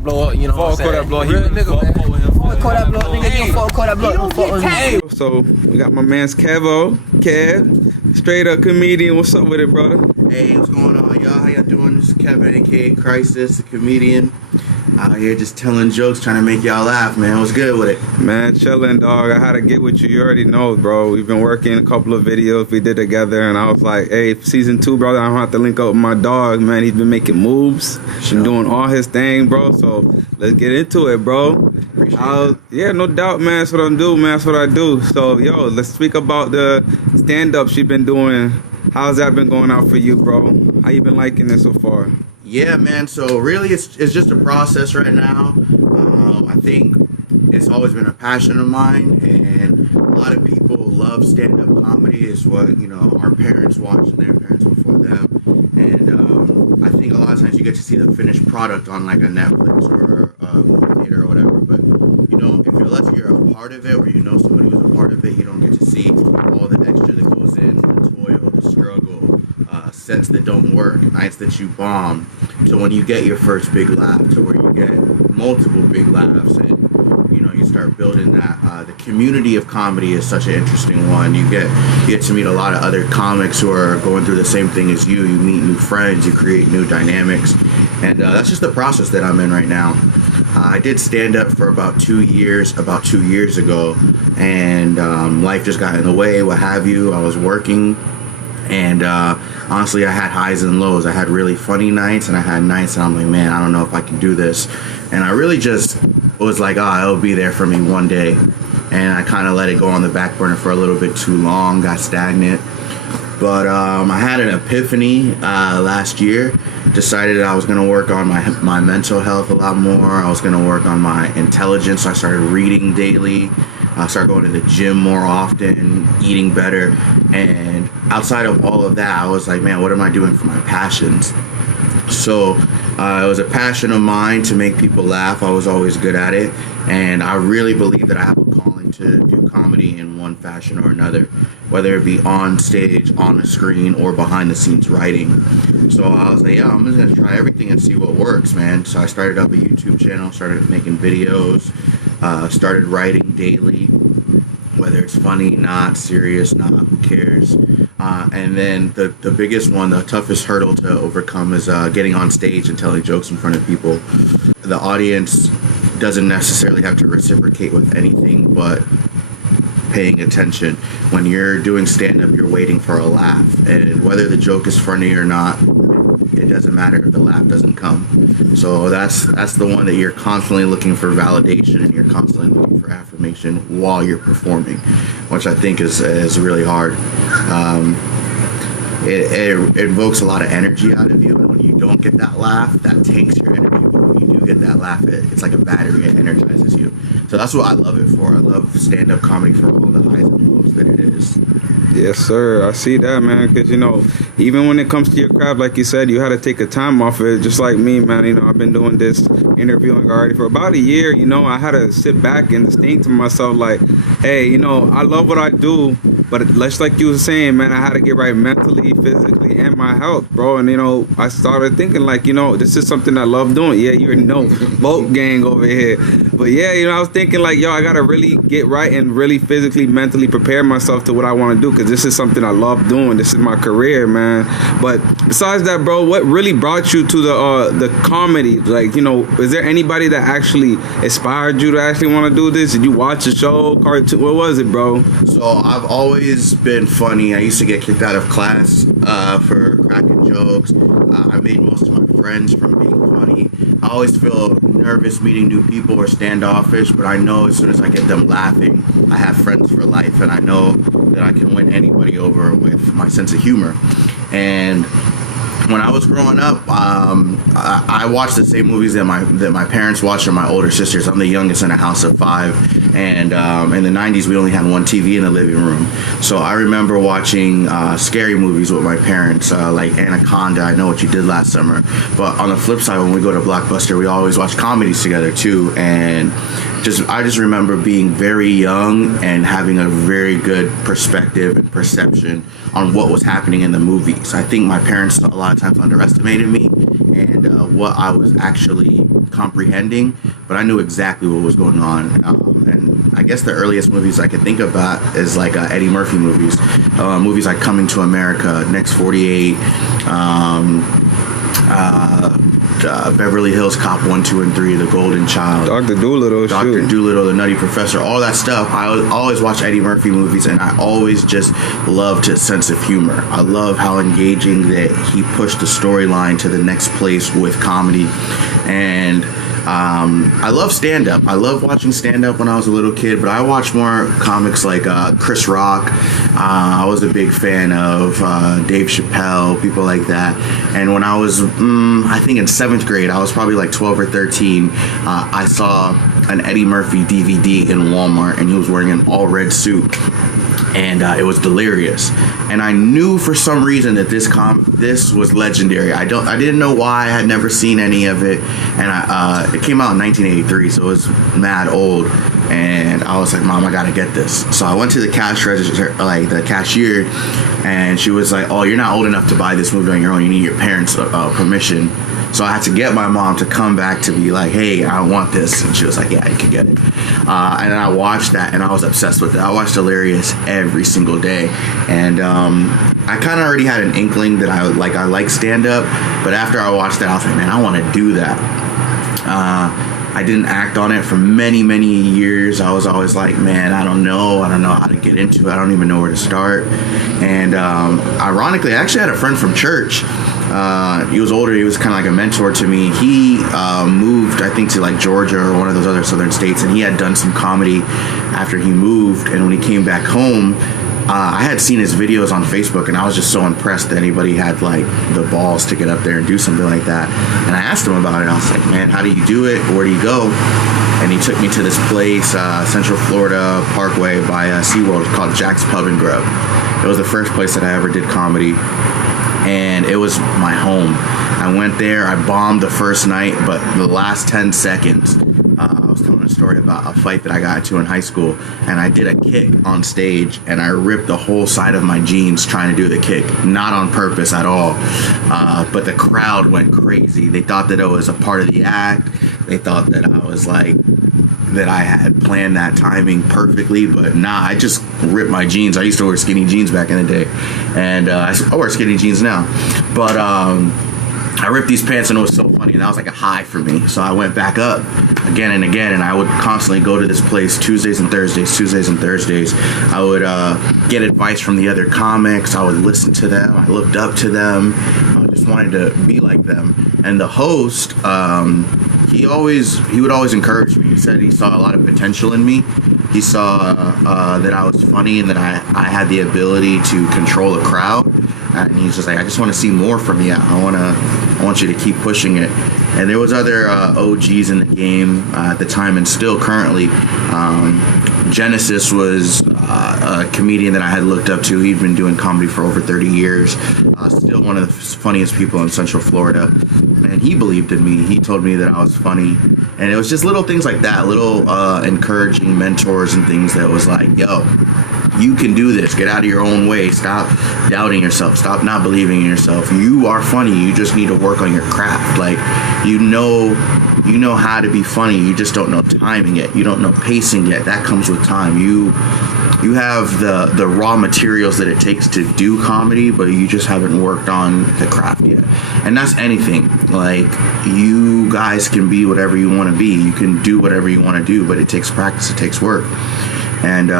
Blow up, you know what I'm saying? Kodakblowup, Real nigga, man. Kodakblowup, nigga, you fuck Kodakblowup. So we got my man's Kevo, straight up comedian. What's up with it, brother? Hey, what's going on, y'all? How y'all doing? This is Kevin, aka Crisis, a comedian. Out here just telling jokes, trying to make y'all laugh, man. What's good with it? Man, chillin', dog. I had to get with you. You already know, bro. We've been working a couple of videos we did together, and I was like, hey, season 2, brother, I don't have to link up with my dog, man. He's been making moves, been doing all his thing, bro. So let's get into it, bro. Yeah, no doubt, man. That's what I do, man. That's what I do. So, yo, let's speak about the stand-up she been doing. How's that been going out for you, bro? How you been liking it so far? Yeah, man. So really, it's just a process right now. I think it's always been a passion of mine, and a lot of people love stand-up comedy. Is what, you know, our parents watched and their parents before them, and I think a lot of times you get to see the finished product on like a Netflix or a movie theater or whatever. But you know, unless you're a part of it or you know somebody who's a part of it, you don't get to see all the extra that goes in, the toil, the struggle, sets that don't work, nights that you bomb. So when you get your first big laugh, to where you get multiple big laughs, and you know, you start building that. The community of comedy is such an interesting one. You get to meet a lot of other comics who are going through the same thing as you. You meet new friends, you create new dynamics, and that's just the process that I'm in right now. I did stand up for about 2 years ago, and life just got in the way, what have you. I was working, and honestly, I had highs and lows. I had really funny nights, and I had nights and I'm like, man, I don't know if I can do this. And I really just was like, it'll be there for me one day. And I kind of let it go on the back burner for a little bit too long, got stagnant. But I had an epiphany last year. Decided I was going to work on my mental health a lot more. I was going to work on my intelligence. So I started reading daily. I started going to the gym more often, eating better. And outside of all of that, I was like, man, what am I doing for my passions? So it was a passion of mine to make people laugh. I was always good at it. And I really believe that I have a calling to do comedy in one fashion or another, whether it be on stage, on a screen, or behind the scenes writing. So I was like, yeah, I'm just gonna try everything and see what works, man. So I started up a YouTube channel, started making videos, started writing daily, whether it's funny, not serious, not, who cares. And then the biggest one, the toughest hurdle to overcome is getting on stage and telling jokes in front of people. The audience doesn't necessarily have to reciprocate with anything but paying attention. When you're doing stand-up, you're waiting for a laugh, and whether the joke is funny or not, it doesn't matter if the laugh doesn't come. So that's the one that you're constantly looking for validation, and you're constantly looking for affirmation while you're performing, which I think is really hard. It invokes a lot of energy out of you, and when you don't get that laugh, that takes your energy. But when you do get that laugh, it's like a battery. It energizes you. So that's what I love it for. I love stand-up comedy for all the highs and lows that it is. Yes, sir. I see that, man. Because, you know, even when it comes to your craft, like you said, you had to take a time off of it. Just like me, man. You know, I've been doing this interviewing already for about a year. You know, I had to sit back and think to myself, like, hey, you know, I love what I do. But just like you were saying, man, I had to get right mentally, physically, and my health, bro. And, you know, I started thinking, like, you know, this is something I love doing. Yeah, you know, boat gang over here. But, yeah, you know, I was thinking, like, yo, I got to really get right and really physically, mentally prepare myself to what I want to do. Because this is something I love doing. This is my career, man. But besides that, bro, what really brought you to the comedy? Like, you know, is there anybody that actually inspired you to actually want to do this? Did you watch a show, cartoon? What was it, bro? So I've always been funny. I used to get kicked out of class for cracking jokes. I made most of my friends from being funny. I always feel nervous meeting new people or standoffish, but I know as soon as I get them laughing, I have friends for life, and I know that I can win anybody over with my sense of humor. And when I was growing up, I watched the same movies that my parents watched and my older sisters. I'm the youngest in a house of 5, and in the 90s we only had one TV in the living room. So I remember watching scary movies with my parents, like Anaconda, I Know What You Did Last Summer. But on the flip side, when we go to Blockbuster, we always watch comedies together too. And I just remember being very young and having a very good perspective and perception on what was happening in the movies. I think my parents a lot of times underestimated me and what I was actually comprehending, but I knew exactly what was going on. And I guess the earliest movies I could think about is like Eddie Murphy movies, movies like Coming to America, Next 48, Beverly Hills Cop 1, 2, and 3, The Golden Child, Dr. Dolittle, The Nutty Professor, all that stuff. I always watch Eddie Murphy movies, and I always just loved his sense of humor. I love how engaging that he pushed the storyline to the next place with comedy. And I love stand-up. I love watching stand-up when I was a little kid, but I watched more comics like Chris Rock. I was a big fan of Dave Chappelle, people like that. And when I was, I think in 7th grade, I was probably like 12 or 13, I saw an Eddie Murphy DVD in Walmart, and he was wearing an all-red suit. And it was delirious, and I knew for some reason that this was legendary. I didn't know why. I had never seen any of it, and it came out in 1983, so it was mad old. And I was like, Mom, I gotta get this. So I went to the cash register, like the cashier, and she was like, oh, you're not old enough to buy this movie on your own. You need your parents' permission. So I had to get my mom to come back to be like, hey, I want this. And she was like, yeah, you can get it. And then I watched that, and I was obsessed with it. I watched Delirious every single day. And I kind of already had an inkling that I like stand-up. But after I watched that, I was like, man, I want to do that. I didn't act on it for many, many years. I was always like, man, I don't know how to get into it. I don't even know where to start. And ironically, I actually had a friend from church. He was older. He was kind of like a mentor to me. He moved, I think, to like Georgia or one of those other southern states, and he had done some comedy after he moved. And when he came back home, I had seen his videos on Facebook, and I was just so impressed that anybody had like the balls to get up there and do something like that. And I asked him about it. I was like, man, how do you do it? Where do you go? And he took me to this place, Central Florida Parkway by SeaWorld, called Jack's Pub and Grub. It was the first place that I ever did comedy, and it was my home. I went there, I bombed the first night, but the last 10 seconds, I was telling a story about a fight that I got into in high school, and I did a kick on stage, and I ripped the whole side of my jeans trying to do the kick. Not on purpose at all, but the crowd went crazy. They thought that it was a part of the act. They thought that I was like, that I had planned that timing perfectly, but nah, I just ripped my jeans. I used to wear skinny jeans back in the day, and I wear skinny jeans now, but I ripped these pants, and it was so funny, and that was like a high for me. So I went back up again and again, and I would constantly go to this place Tuesdays and Thursdays. I would get advice from the other comics. I would listen to them. I looked up to them. I just wanted to be like them. And the host, he would always encourage me. He said he saw a lot of potential in me. He saw that I was funny, and that I had the ability to control a crowd. And he's just like, I just want to see more from you. I want you to keep pushing it. And there was other OGs in the game at the time, and still currently. Genesis was a comedian that I had looked up to. He'd been doing comedy for over 30 years. Still one of the funniest people in Central Florida. And he believed in me. He told me that I was funny. And it was just little things like that, little encouraging mentors and things that was like, yo, you can do this. Get out of your own way. Stop doubting yourself. Stop not believing in yourself. You are funny. You just need to work on your craft. Like, you know how to be funny. You just don't know timing yet. You don't know pacing yet. That comes with time. You have the raw materials that it takes to do comedy, but you just haven't worked on the craft yet. And that's anything. Like, you guys can be whatever you want to be. You can do whatever you want to do, but it takes practice. It takes work. And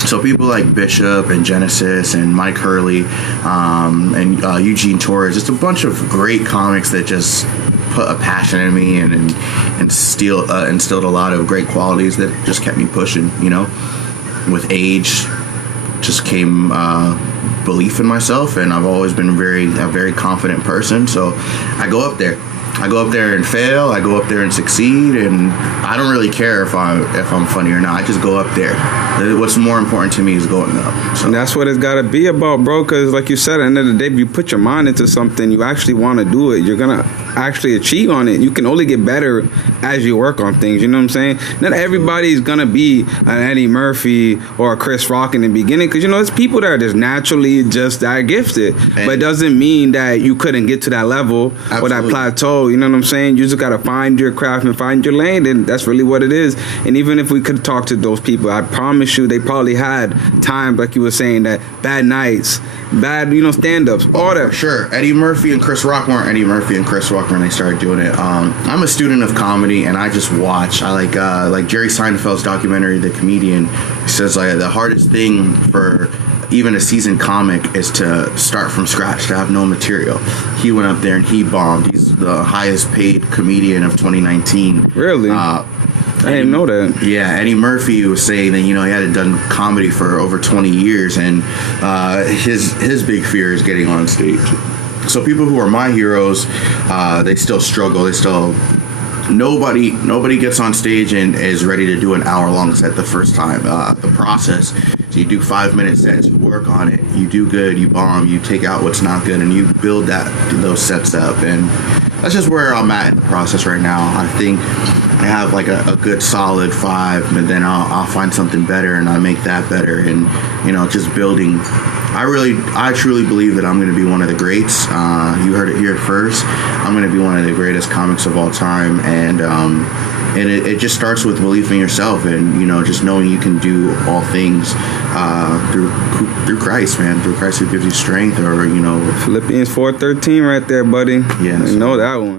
so people like Bishop and Genesis and Mike Hurley and Eugene Torres, just a bunch of great comics that just put a passion in me and instilled a lot of great qualities that just kept me pushing. You know, with age just came belief in myself, and I've always been a very confident person. So I go up there and fail. I go up there and succeed, and I don't really care if I'm funny or not. I just go up there. What's more important to me is going up. So. And that's what it's got to be about, bro, because like you said, at the end of the day, if you put your mind into something, you actually want to do it, you're going to actually achieve on it. You can only get better as you work on things. You know what I'm saying? Not everybody's gonna be an Eddie Murphy or a Chris Rock in the beginning, because there's people that are just naturally just that gifted. But it doesn't mean that you couldn't get to that level or that plateau. You know what I'm saying? You just gotta find your craft and find your lane, and that's really what it is. And even if we could talk to those people, I promise you they probably had times, like you were saying, that bad nights, bad stand-ups, all that. Sure. Eddie Murphy and Chris Rock weren't Eddie Murphy and Chris Rock when they started doing it. I'm a student of comedy, and I just watch. I like Jerry Seinfeld's documentary, The Comedian. He says the hardest thing for even a seasoned comic is to start from scratch, to have no material. He went up there and he bombed. He's the highest paid comedian of 2019. Really? I didn't know that. Yeah, Eddie Murphy was saying that he hadn't done comedy for over 20 years, and his big fear is getting on stage. So people who are my heroes, they still struggle. They still nobody gets on stage and is ready to do an hour-long set the first time. The process, so you do 5-minute sets, you work on it, you do good, you bomb, you take out what's not good, and you build those sets up. And that's just where I'm at in the process right now. I think I have like a good solid 5, but then I'll find something better and I make that better, and just building. I truly believe that I'm going to be one of the greats. You heard it here first. I'm going to be one of the greatest comics of all time, and it just starts with belief in yourself, and just knowing you can do all things through Christ, man. Through Christ who gives you strength, or Philippians 4:13 right there, buddy. Yeah, you know that one.